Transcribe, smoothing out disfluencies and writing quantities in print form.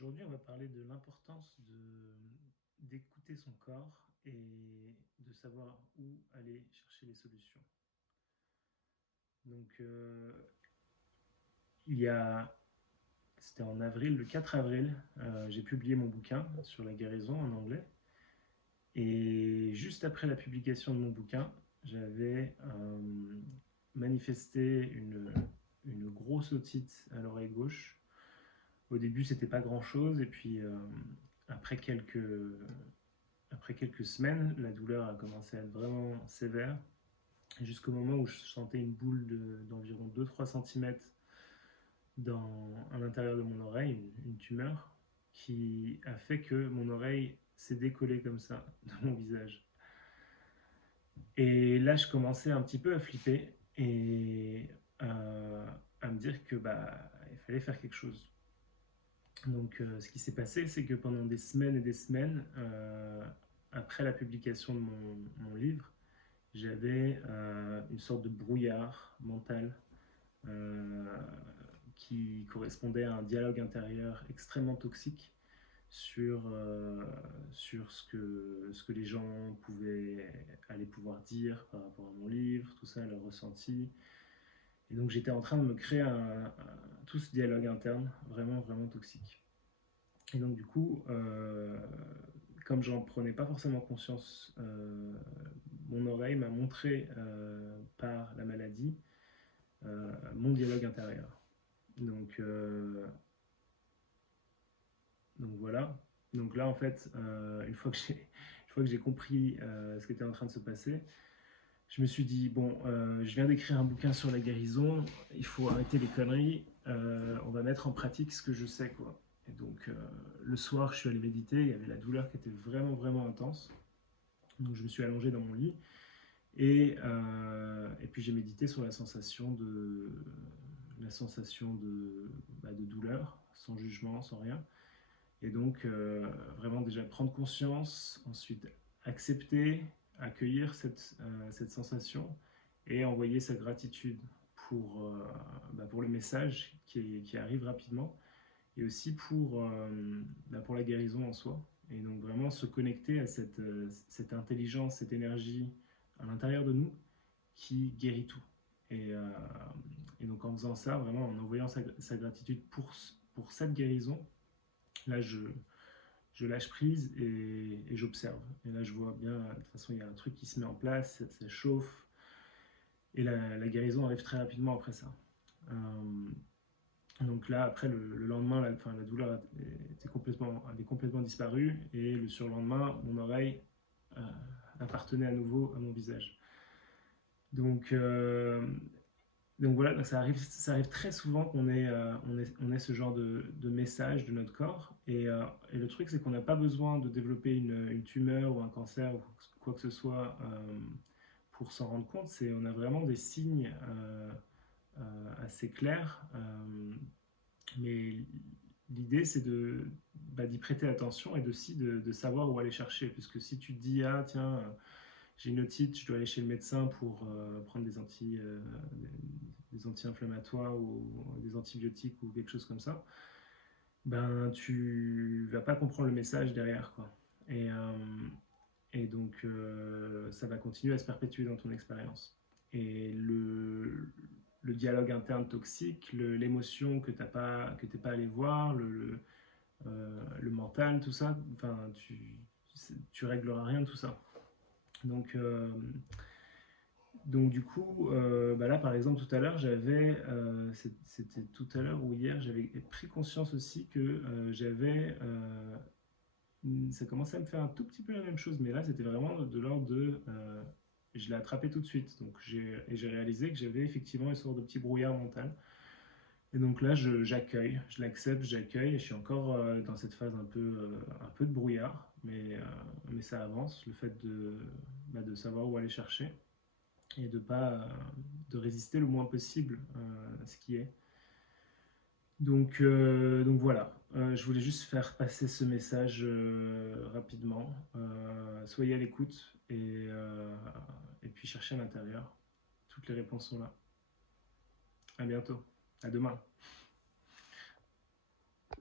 Aujourd'hui, on va parler de l'importance d'écouter son corps et de savoir où aller chercher les solutions. Donc, il y a, c'était en avril, le 4 avril, j'ai publié mon bouquin sur la guérison en anglais. Et juste après la publication de mon bouquin, j'avais manifesté une grosse otite à l'oreille gauche. Au début, c'était pas grand-chose, et puis après quelques, après quelques semaines, la douleur a commencé à être vraiment sévère, jusqu'au moment où je sentais une boule d'environ 2-3 cm à l'intérieur de mon oreille, une tumeur, qui a fait que mon oreille s'est décollée comme ça de mon visage. Et là, je commençais un petit peu à flipper et à me dire que il fallait faire quelque chose. Donc, ce qui s'est passé, c'est que pendant des semaines et des semaines, après la publication de mon livre, j'avais une sorte de brouillard mental euh, qui correspondait à un dialogue intérieur extrêmement toxique sur ce que les gens allaient pouvoir dire par rapport à mon livre, tout ça, leur ressenti. Et donc j'étais en train de me créer tout ce dialogue interne vraiment, vraiment toxique. Et donc du coup, comme j'en prenais pas forcément conscience, mon oreille m'a montré par la maladie mon dialogue intérieur. Donc, donc voilà. Donc là, en fait, une fois que j'ai compris ce qui était en train de se passer, je me suis dit, bon, je viens d'écrire un bouquin sur la guérison, il faut arrêter les conneries, on va mettre en pratique ce que je sais, quoi. Et donc, le soir, je suis allé méditer, il y avait la douleur qui était vraiment, vraiment intense. Donc, je me suis allongé dans mon lit et puis j'ai médité sur la sensation de douleur, sans jugement, sans rien. Et donc, vraiment déjà prendre conscience, ensuite accepter, accueillir cette sensation et envoyer sa gratitude pour le message qui arrive rapidement et aussi pour la guérison en soi. Et donc vraiment se connecter à cette intelligence, cette énergie à l'intérieur de nous qui guérit tout. Et, euh, et donc en faisant ça, vraiment en envoyant sa gratitude pour cette guérison, là je lâche prise et j'observe. Et là je vois bien, de toute façon il y a un truc qui se met en place, ça chauffe, et la guérison arrive très rapidement après ça. Donc là, après le lendemain, la douleur avait complètement disparu, et le surlendemain, mon oreille euh, appartenait à nouveau à mon visage. Donc, donc voilà, donc ça arrive très souvent on ait ce genre de message de notre corps. Et le truc, c'est qu'on n'a pas besoin de développer une tumeur ou un cancer ou quoi que ce soit pour s'en rendre compte. On a vraiment des signes assez clairs. Mais l'idée, c'est d'y prêter attention et aussi de savoir où aller chercher. Puisque si tu te dis, ah tiens, j'ai une otite, je dois aller chez le médecin pour prendre des anti-inflammatoires ou des antibiotiques ou quelque chose comme ça, ben tu vas pas comprendre le message derrière, quoi. Et, euh, et donc ça va continuer à se perpétuer dans ton expérience. Et le dialogue interne toxique, l'émotion que t'es pas allé voir, le mental, tout ça, enfin tu régleras rien de tout ça. Donc Donc du coup, là par exemple tout à l'heure, c'était tout à l'heure ou hier, j'avais pris conscience aussi que ça commençait à me faire un tout petit peu la même chose, mais là c'était vraiment de l'ordre je l'ai attrapé tout de suite, j'ai réalisé que j'avais effectivement une sorte de petit brouillard mental. Et donc là j'accueille, je l'accepte, j'accueille, et je suis encore dans cette phase un peu de brouillard, mais ça avance, le fait de savoir où aller chercher et de résister le moins possible à ce qui est. Donc voilà, je voulais juste faire passer ce message rapidement. Soyez à l'écoute et puis cherchez à l'intérieur. Toutes les réponses sont là. À bientôt. À demain.